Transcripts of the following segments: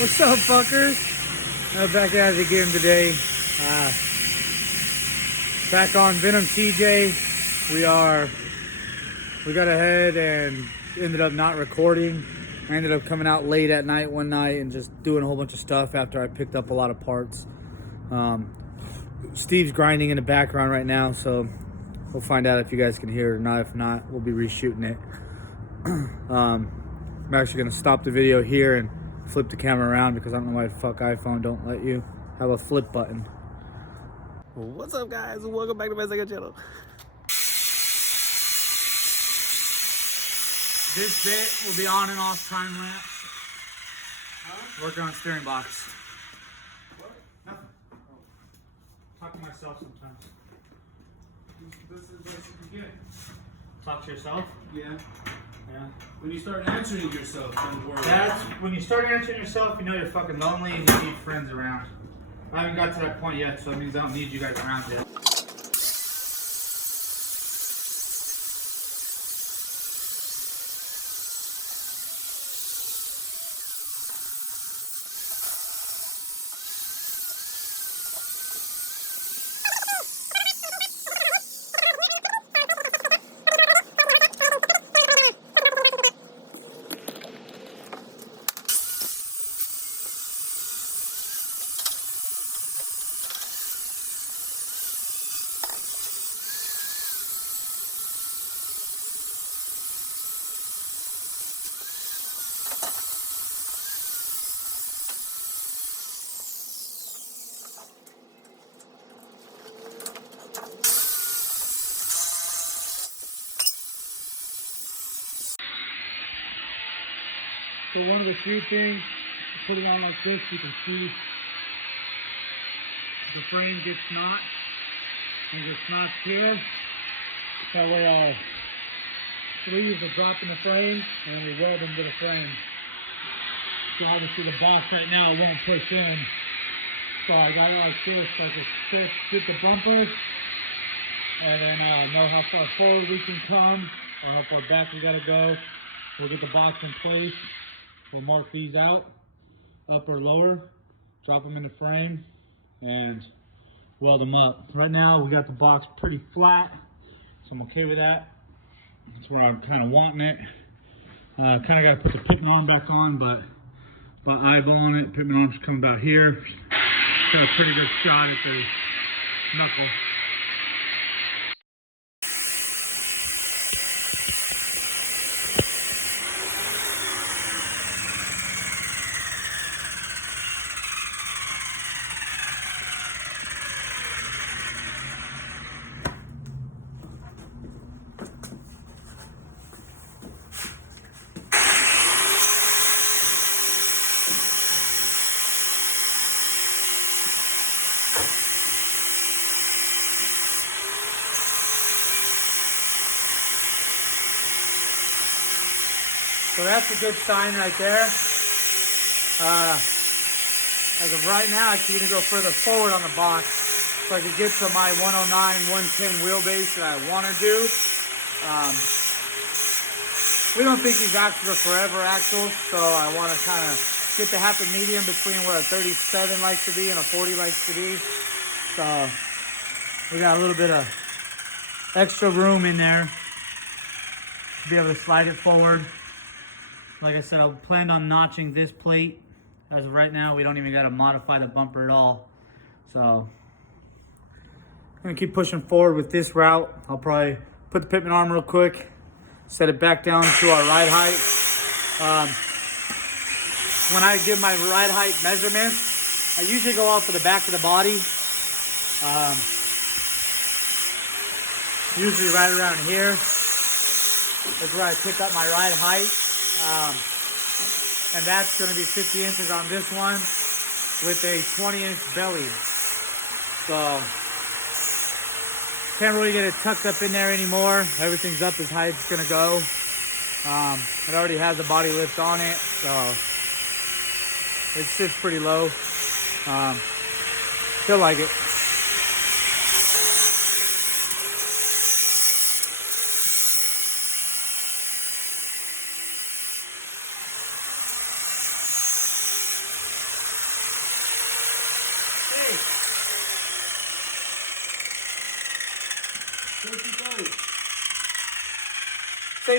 What's up, fuckers? Back at it again today. Back on Venom TJ. We got ahead and ended up not recording. I ended up coming out late at night one night and just doing a whole bunch of stuff after I picked up a lot of parts. Steve's grinding in the background right now, so we'll find out if you guys can hear it or not. If not, we'll be reshooting it. I'm actually gonna stop the video here and flip the camera around because I don't know why the fuck iPhone don't let you have a flip button. What's up, guys? Welcome back to my second channel. This bit will be on and off time lapse. Working on steering box. What? Nothing. Talk to myself sometimes. This is basically good. Talk to yourself? Yeah. Yeah. When you start answering yourself, then worry. That's when you start answering yourself, you know you're fucking lonely and you need friends around. I haven't got to that point yet, so it means I don't need you guys around yet. So one of the few things, put it on like this, you can see the frame gets knot and gets knots here. That way our sleeves are dropping the frame and we weld them to the frame. So obviously the box right now won't push in. So I got it like this, like a fit the bumpers and then know how far forward we can come or how far back we gotta go. We'll get the box in place. We'll mark these out, up or lower, drop them in the frame, and weld them up. Right now, we got the box pretty flat, so I'm okay with that. That's where I'm kind of wanting it. Kind of got to put the pitman arm back on, but eyeballing it, pitman arm's coming about here. Got a pretty good shot at the knuckle. So that's a good sign right there. As of right now, I can even go further forward on the box so I can get to my 109, 110 wheelbase that I want to do. We don't think these axles are forever axles, so I want to kind of get the happy medium between what a 37 likes to be and a 40 likes to be. So we got a little bit of extra room in there to be able to slide it forward. Like I said, I planned on notching this plate. As of right now, we don't even got to modify the bumper at all. So I'm gonna keep pushing forward with this route. I'll probably put the pitman arm real quick, set it back down to our ride height. When I give my ride height measurements, I usually go off of the back of the body. Usually right around here is where I pick up my ride height. And that's going to be 50 inches on this one with a 20-inch belly. So can't really get it tucked up in there anymore. Everything's up as high as it's going to go. It already has a body lift on it, so it sits pretty low. Feel like it.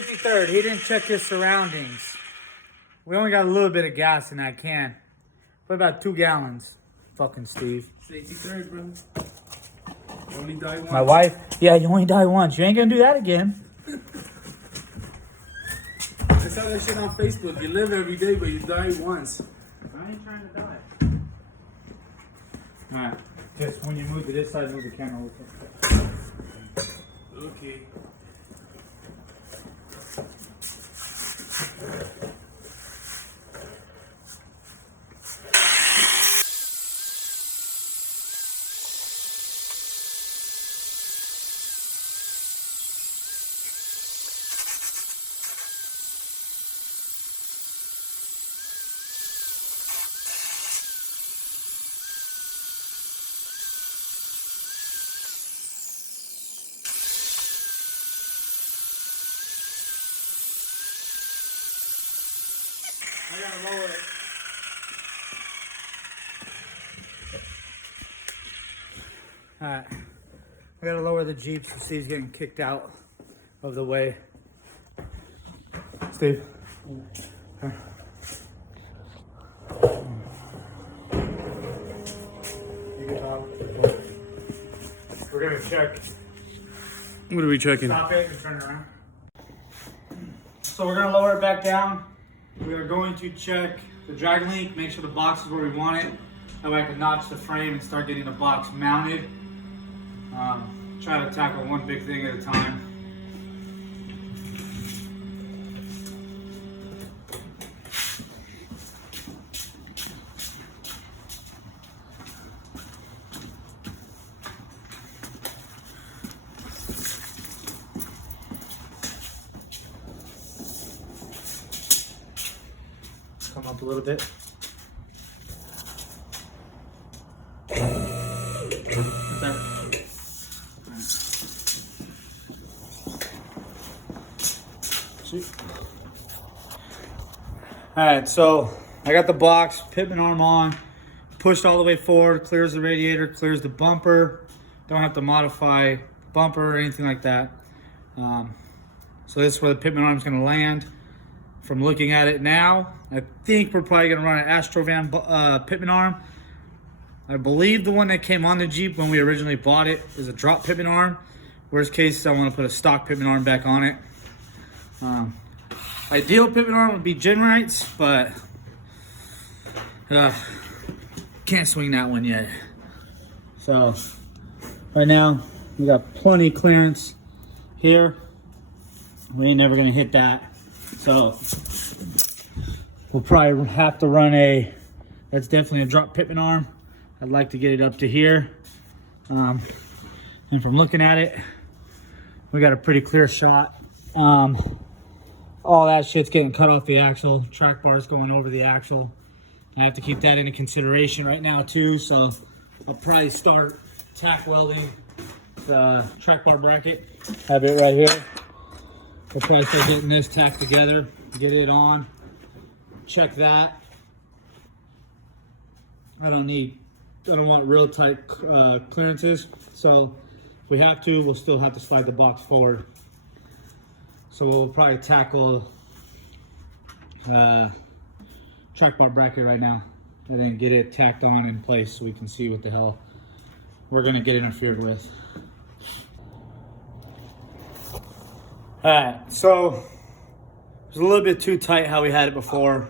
safety third. He didn't check his surroundings. We only got a little bit of gas in that can. What about 2 gallons? Fucking Steve. Safety third, bro. You only die once. My wife? Yeah, you only die once. You ain't gonna do that again. I saw that shit on Facebook. You live every day, but you die once. I ain't trying to die. Alright. Just when you move to this side, move the camera over. Okay. I gotta lower it. Alright. I gotta lower the Jeep so Steve's getting kicked out of the way. Steve. Here. You can talk. We're gonna check. What are we checking? Stop it and turn it around. So we're gonna lower it back down. We are going to check the drag link, make sure the box is where we want it. That way I can notch the frame and start getting the box mounted. Try to tackle one big thing at a time. Come up a little bit. What's that? Alright, so I got the box, pitman arm on, pushed all the way forward, clears the radiator, clears the bumper. Don't have to modify the bumper or anything like that. So this is where the pitman arm is going to land. From looking at it now, I think we're probably going to run an Astrovan pitman arm. I believe the one that came on the Jeep when we originally bought it is a drop pitman arm. Worst case, I want to put a stock pitman arm back on it. Ideal pitman arm would be Genrites, but can't swing that one yet. So right now we got plenty of clearance here. We ain't never gonna hit that. So we'll probably have to run that's definitely a drop pitman arm. I'd like to get it up to here. And from looking at it, we got a pretty clear shot. All that shit's getting cut off the axle. Track bar's going over the axle. I have to keep that into consideration right now too. So I'll probably start tack welding the track bar bracket. Have it right here. We'll probably start getting this tacked together, get it on, check that. I don't want real tight clearances. So if we have to, we'll still have to slide the box forward. So we'll probably tackle track bar bracket right now and then get it tacked on in place so we can see what the hell we're gonna get interfered with. Alright, so it was a little bit too tight how we had it before.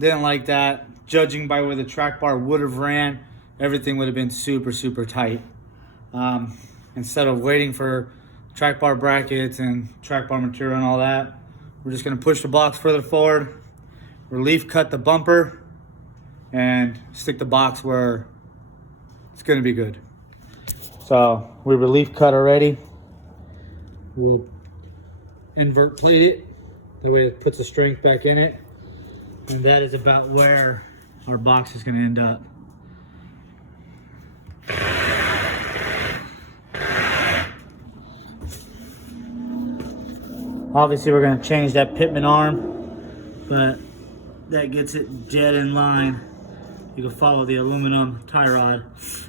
Didn't like that. Judging by where the track bar would have ran, everything would have been super, super tight. Instead of waiting for track bar brackets and track bar material and all that, we're just gonna push the box further forward, relief cut the bumper, and stick the box where it's gonna be good. So we relief cut already. We'll invert plate it, that way it puts the strength back in it, and that is about where our box is gonna end up. Obviously we're going to change that pitman arm, but that gets it dead in line. You can follow the aluminum tie rod.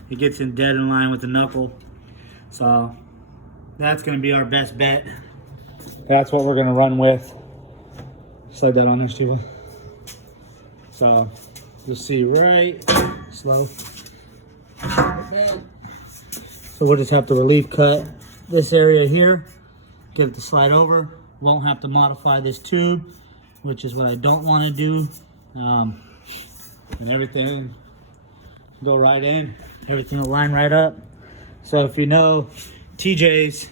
It gets in dead in line with the knuckle. So that's going to be our best bet. That's what we're gonna run with. Slide that on there, Steve. So you'll see right slow. So we'll just have to relief cut this area here, get it to slide over. Won't have to modify this tube, which is what I don't want to do. And everything go right in. Everything will line right up. So if you know TJs,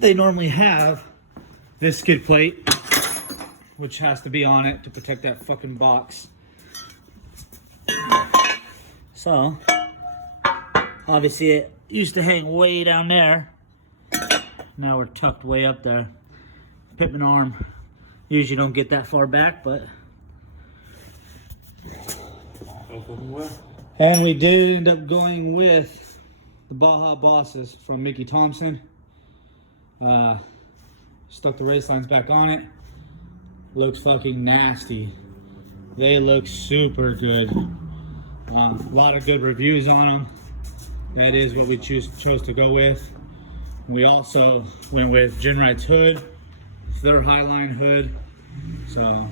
they normally have this skid plate, which has to be on it to protect that fucking box. So, obviously it used to hang way down there. Now we're tucked way up there. Pitman arm. Usually don't get that far back, but. And we did end up going with the Baja Bosses from Mickey Thompson. Stuck the race lines back on it. Looks fucking nasty. They look super good. A lot of good reviews on them. That is what we chose to go with. We also went with Genrite's hood. It's their Highline hood. So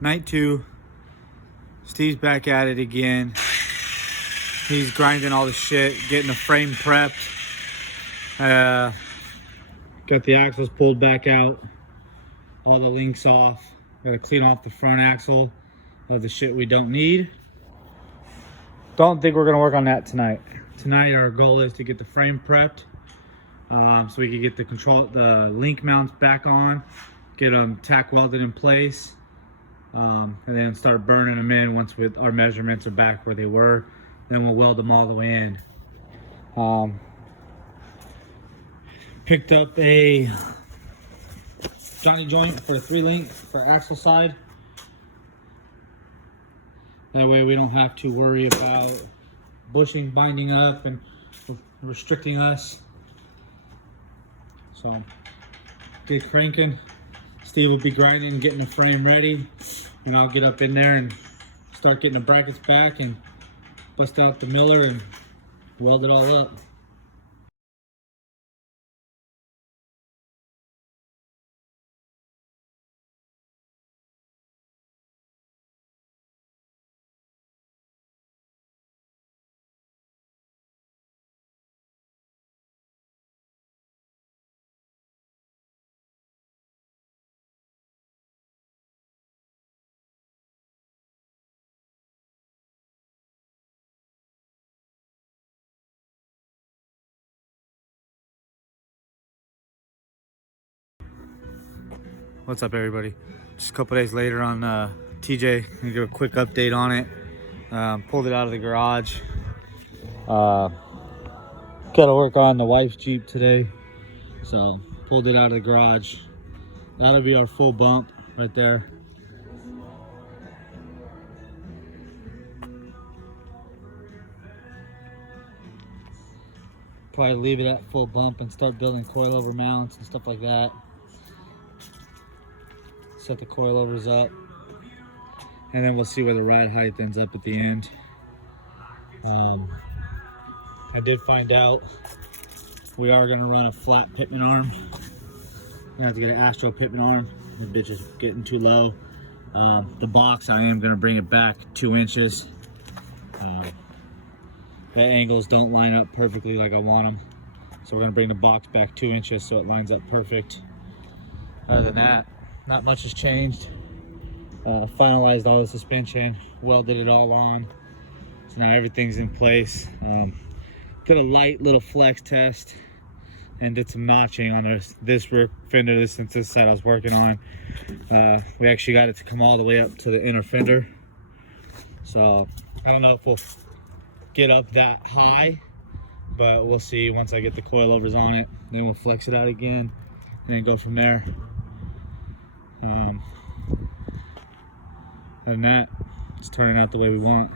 night 2. Steve's back at it again. He's grinding all the shit, getting the frame prepped. Got the axles pulled back out, all the links off. Gotta clean off the front axle of the shit we don't need. Don't think we're gonna work on that tonight. Tonight our goal is to get the frame prepped, so we can get the link mounts back on, get them tack welded in place, and then start burning them in once our measurements are back where they were. Then we'll weld them all the way in. Picked up a Johnny joint for a 3-link for axle side. That way we don't have to worry about bushing binding up and restricting us. So get cranking. Steve will be grinding and getting the frame ready, and I'll get up in there and start getting the brackets back and bust out the miller and weld it all up. What's up, everybody? Just a couple days later on TJ. Gonna give a quick update on it. Pulled it out of the garage. Gotta work on the wife's Jeep today, so pulled it out of the garage. That'll be our full bump right there. Probably leave it at full bump and start building coilover mounts and stuff like that. Set the coilovers up, and then we'll see where the ride height ends up at the end. I did find out we are gonna run a flat pitman arm. I'm gonna have to get an Astro pitman arm. The bitch is getting too low. The box, I am gonna bring it back 2 inches. The angles don't line up perfectly like I want them, so we're gonna bring the box back 2 inches so it lines up perfect. Other than that, not much has changed. Finalized all the suspension, welded it all on, so now everything's in place. Did a light little flex test and did some notching on this rear fender. Since this side I was working on, we actually got it to come all the way up to the inner fender. So I don't know if we'll get up that high, but we'll see once I get the coilovers on it. Then we'll flex it out again and then go from there. Other than that, it's turning out the way we want.